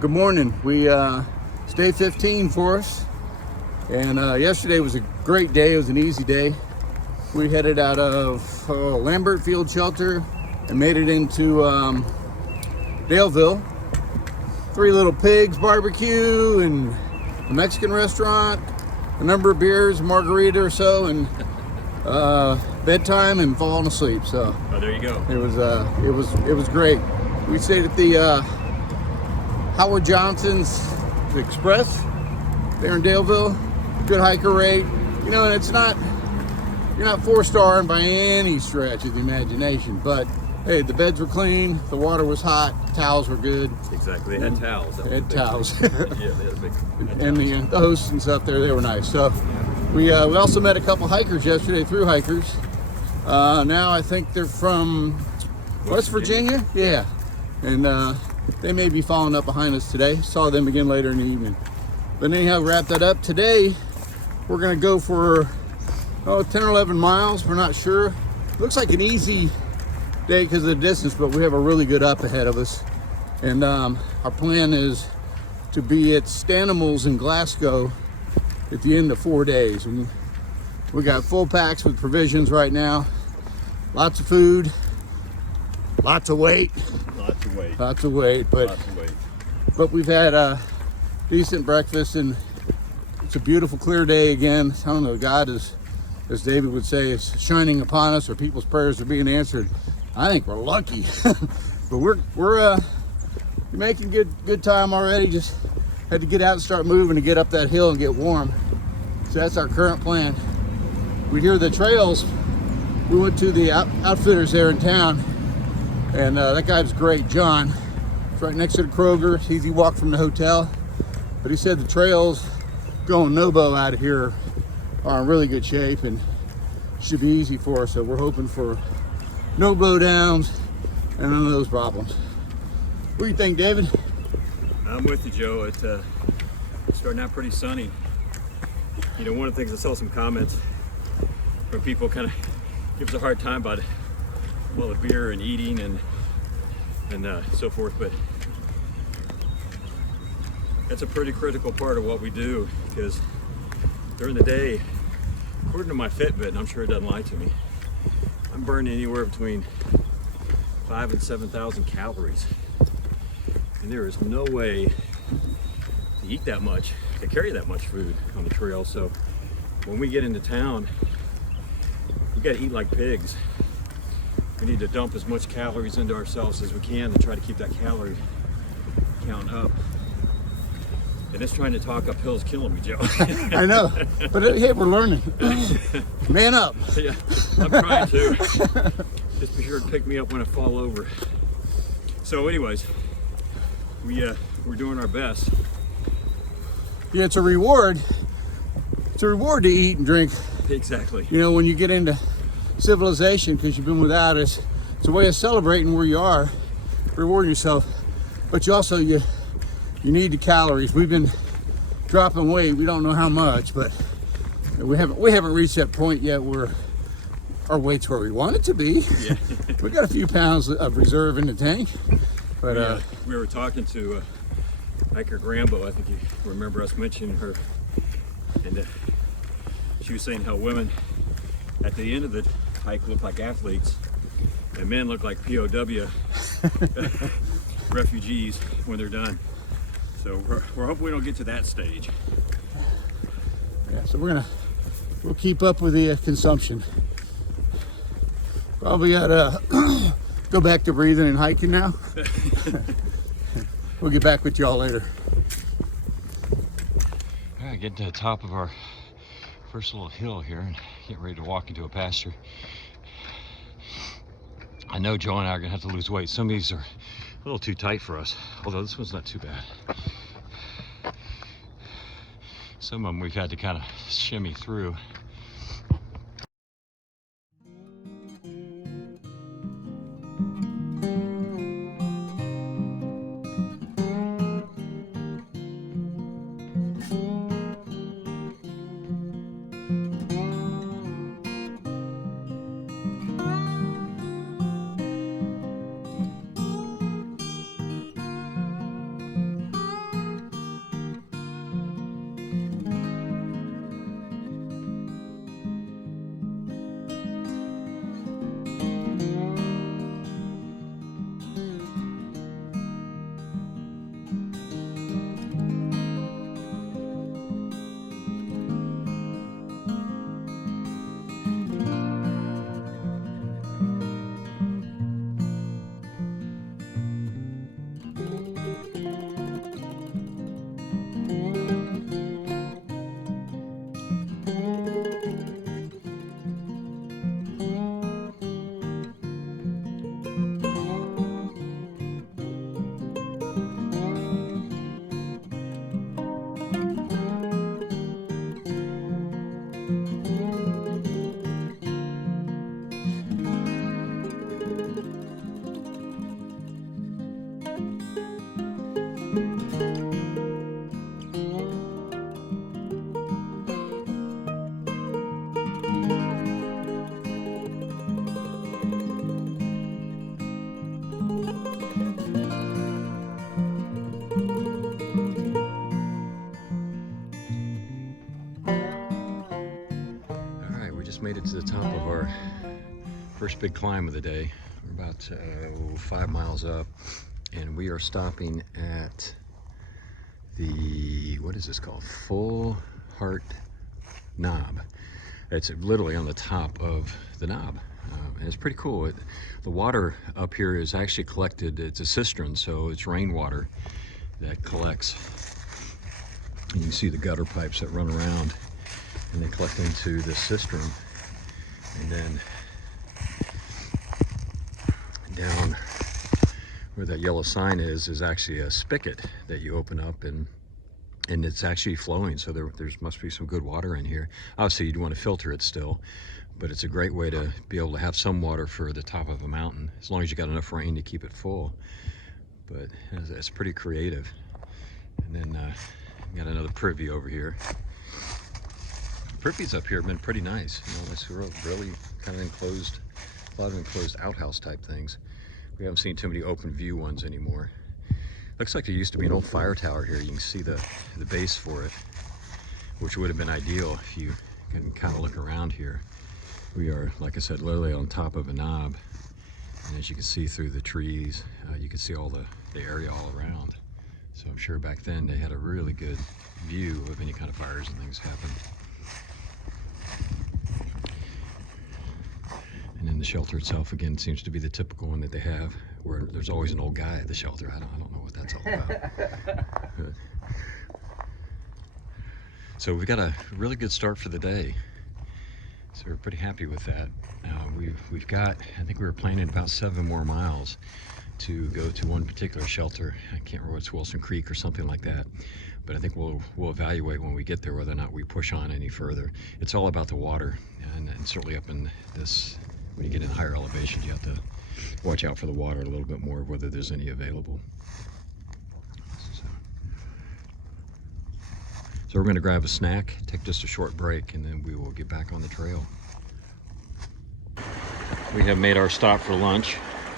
Good morning. We it's day 15 for us, and yesterday was a great day. It was an easy day. We headed out of Lambert Field Shelter and made it into Daleville. 3 Little Pigs barbecue and a Mexican restaurant, a number of beers, a margarita or so, and bedtime and falling asleep. So there you go. It was great. We stayed at the Howard Johnson's Express there in Daleville. Good hiker rate, you know, and it's not, you're not 4-star by any stretch of the imagination, but hey, the beds were clean, the water was hot, the towels were good. Exactly, they had towels. They had towels. Yeah, they had a big. And the hosts and stuff there, they were nice. So we also met a couple hikers yesterday, through hikers. Now I think they're from West Virginia. Yeah, and they may be following up behind us today. Saw them again later in the evening. But anyhow, wrap that up. Today, we're gonna go for 10 or 11 miles. We're not sure. Looks like an easy day because of the distance, but we have a really good up ahead of us. And our plan is to be at Stanimals in Glasgow at the end of 4 days. And we got full packs with provisions right now. Lots of food, lots of weight. Lots of weight, but we've had a decent breakfast, and it's a beautiful, clear day again. I don't know, God is, as David would say, is shining upon us, or people's prayers are being answered. I think we're lucky, but we're making good time already. Just had to get out and start moving to get up that hill and get warm. So that's our current plan. We hear the trails. We went to the outfitters there in town. And that guy was great, John. It's right next to the Kroger. It's easy walk from the hotel. But he said the trails going Nobo out of here are in really good shape and should be easy for us. So we're hoping for no blowdowns and none of those problems. What do you think, David? I'm with you, Joe. It's starting out pretty sunny. You know, one of the things, I saw some comments where people kind of give us a hard time about it. Well, the beer and eating and so forth, but that's a pretty critical part of what we do, because during the day, according to my Fitbit, and I'm sure it doesn't lie to me, I'm burning anywhere between 5,000 and 7,000 calories, and there is no way to eat that much, to carry that much food on the trail. So when we get into town, we got to eat like pigs. We need to dump as much calories into ourselves as we can to try to keep that calorie count up. And this trying to talk uphill is killing me, Joe. I know, but hey, we're learning. Man up. Yeah, I'm trying to. Just be sure to pick me up when I fall over. So anyways, we're doing our best. Yeah, it's a reward. It's a reward to eat and drink. Exactly. You know, when you get into civilization, because you've been without us, it's a way of celebrating where you are, rewarding yourself. But you also you need the calories. We've been dropping weight. We don't know how much, but we haven't reached that point yet where our weight's where we want it to be. Yeah. We got a few pounds of reserve in the tank. But we were talking to hiker Grambo. I think you remember us mentioning her, and she was saying how women at the end of the hike look like athletes, and men look like POW refugees when they're done. So we're hoping we don't get to that stage. Yeah, so we'll keep up with the consumption. Probably gotta go back to breathing and hiking now. We'll get back with y'all later. All right, getting to the top of our first little hill here and getting ready to walk into a pasture. I know Joe and I are gonna have to lose weight. Some of these are a little too tight for us, although this one's not too bad. Some of them we've had to kind of shimmy through. made it to the top of our first big climb of the day. We're about 5 miles up, and we are stopping at the, what is this called? Full Heart Knob. It's literally on the top of the knob. And it's pretty cool. The water up here is actually collected. It's a cistern, so it's rainwater that collects. And you can see the gutter pipes that run around, and they collect into the cistern. And then down where that yellow sign is actually a spigot that you open up, and it's actually flowing. So there must be some good water in here. Obviously, you'd want to filter it still, but it's a great way to be able to have some water for the top of a mountain, as long as you got enough rain to keep it full. But it's pretty creative. And then got another privy over here. Privies up here have been pretty nice. You know, it's really kind of enclosed, a lot of enclosed outhouse type things. We haven't seen too many open view ones anymore. Looks like there used to be an old fire tower here. You can see the base for it, which would have been ideal if you can kind of look around here. We are, like I said, literally on top of a knob, and as you can see through the trees, you can see all the area all around. So I'm sure back then they had a really good view of any kind of fires and things happen. And then the shelter itself, again, seems to be the typical one that they have, where there's always an old guy at the shelter. I don't know what that's all about. So we've got a really good start for the day. So we're pretty happy with that. We've got, I think we were planning about 7 more miles to go to one particular shelter. I can't remember, it's Wilson Creek or something like that. But I think we'll evaluate when we get there whether or not we push on any further. It's all about the water, and certainly up in this, when you get in higher elevations, you have to watch out for the water a little bit more, whether there's any available. So we're going to grab a snack, take just a short break, and then we will get back on the trail. We have made our stop for lunch.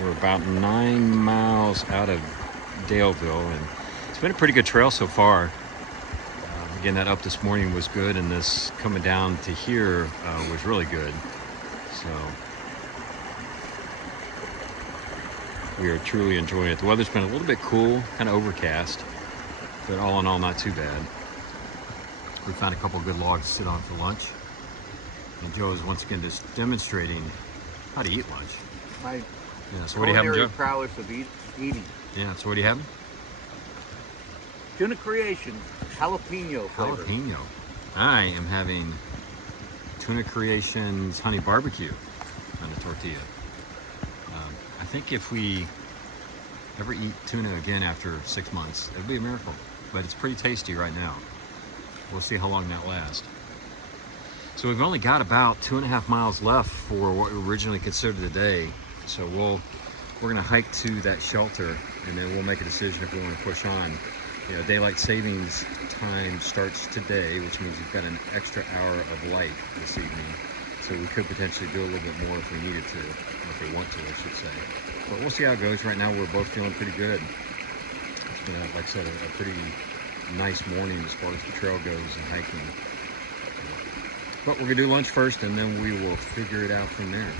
We're about 9 miles out of Daleville, and it's been a pretty good trail so far. Again, that up this morning was good, and this coming down to here was really good. So we are truly enjoying it. The weather's been a little bit cool, kind of overcast, but all in all, not too bad. We found a couple of good logs to sit on for lunch. And Joe is once again just demonstrating how to eat lunch. My Yeah, so what do you have, Joe? prowess of eating. Yeah, so what do you have? Tuna Creation, jalapeno flavor. Jalapeno. I am having Tuna Creations honey barbecue on a tortilla. I think if we ever eat tuna again after 6 months, it'd be a miracle. But it's pretty tasty right now. We'll see how long that lasts. So we've only got about 2.5 miles left for what we originally considered the day. So we're gonna hike to that shelter, and then we'll make a decision if we want to push on. You know, daylight savings time starts today, which means you've got an extra hour of light this evening. So we could potentially do a little bit more if we needed to, or if we want to, I should say. But we'll see how it goes. Right now, we're both feeling pretty good. It's been, like I said, a pretty nice morning as far as the trail goes and hiking. But we're gonna do lunch first, and then we will figure it out from there.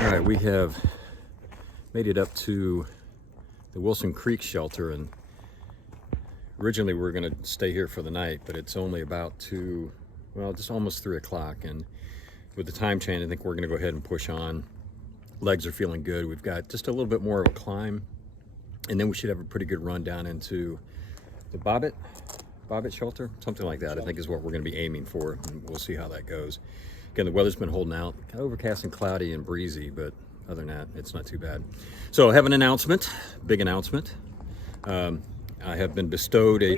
All right, we have made it up to the Wilson Creek shelter, and originally we were going to stay here for the night, but it's only about just almost 3 o'clock, and with the time change, I think we're going to go ahead and push on. Legs are feeling good. We've got just a little bit more of a climb, and then we should have a pretty good run down into the Bobblets shelter, something like that. I think is what we're going to be aiming for, and we'll see how that goes. Again, the weather's been holding out, kind of overcast and cloudy and breezy, but other than that, it's not too bad. So I have an announcement, big announcement. I have been bestowed a...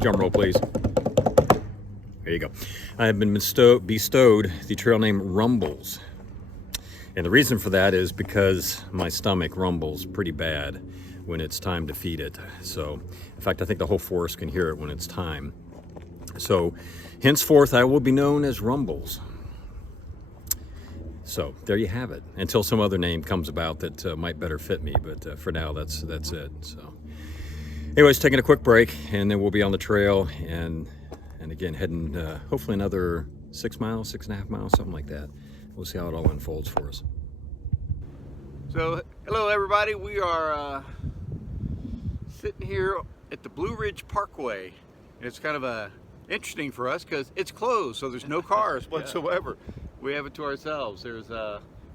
drum roll, please. There you go. I have been bestowed the trail name Rumbles. And the reason for that is because my stomach rumbles pretty bad when it's time to feed it. So, in fact, I think the whole forest can hear it when it's time. So, henceforth, I will be known as Rumbles. So, there you have it. Until some other name comes about that might better fit me, but for now, that's it. So, anyways, taking a quick break, and then we'll be on the trail, and again, heading hopefully another 6 miles, 6.5 miles, something like that. We'll see how it all unfolds for us. So, hello everybody. We are sitting here at the Ridge Parkway. And it's kind of interesting for us because it's closed, so there's no cars whatsoever. We have it to ourselves. There's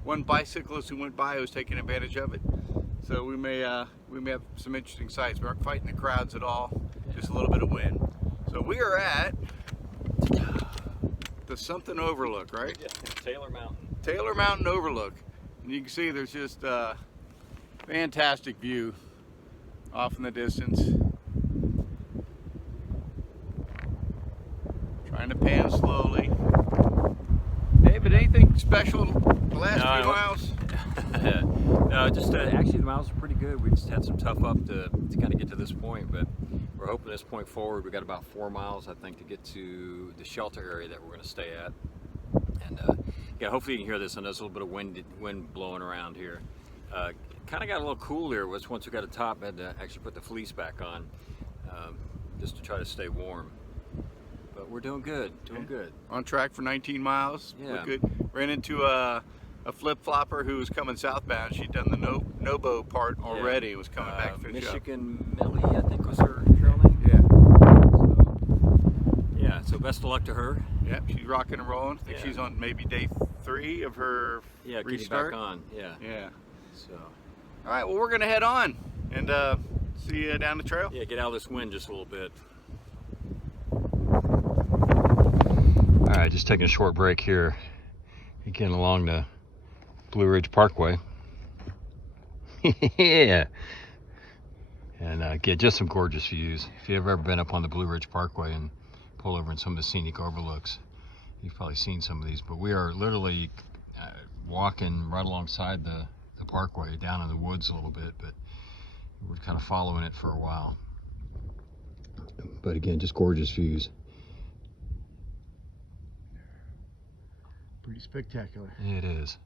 one bicyclist who went by who was taking advantage of it. So we may have some interesting sights. We aren't fighting the crowds at all. Just a little bit of wind. So we are at the something overlook, right? Yeah, Taylor Mountain. Taylor Mountain Overlook. And you can see there's just a fantastic view off in the distance. Trying to pan slowly. David, anything special the last few miles? No, just actually the miles are pretty good. We just had some tough up to kind of get to this point, but we're hoping this point forward. We got about 4 miles, I think, to get to the shelter area that we're going to stay at. And yeah, hopefully you can hear this. I know there's a little bit of wind blowing around here. Kind of got a little cool here. Once we got to the top, I had to actually put the fleece back on just to try to stay warm. But we're doing good, good. On track for 19 miles. Yeah. We're good. Ran into a flip-flopper who was coming southbound. She'd done the Nobo part already. Yeah. Was coming back to finish up. Michigan Millie, I think was her trail name. Yeah. So best of luck to her. Yeah, she's rocking and rolling. I think she's on maybe day 3 of her restart. Getting back on. Yeah. Yeah. So. All right. Well, we're gonna head on and see you down the trail. Yeah, get out of this wind just a little bit. All right, just taking a short break here, again along the Ridge Parkway. Yeah, and get just some gorgeous views. If you've ever been up on the Ridge Parkway and pull over in some of the scenic overlooks, you've probably seen some of these. But we are literally walking right alongside the parkway, down in the woods a little bit, but we're kind of following it for a while. But again, just gorgeous views. Pretty spectacular. It is.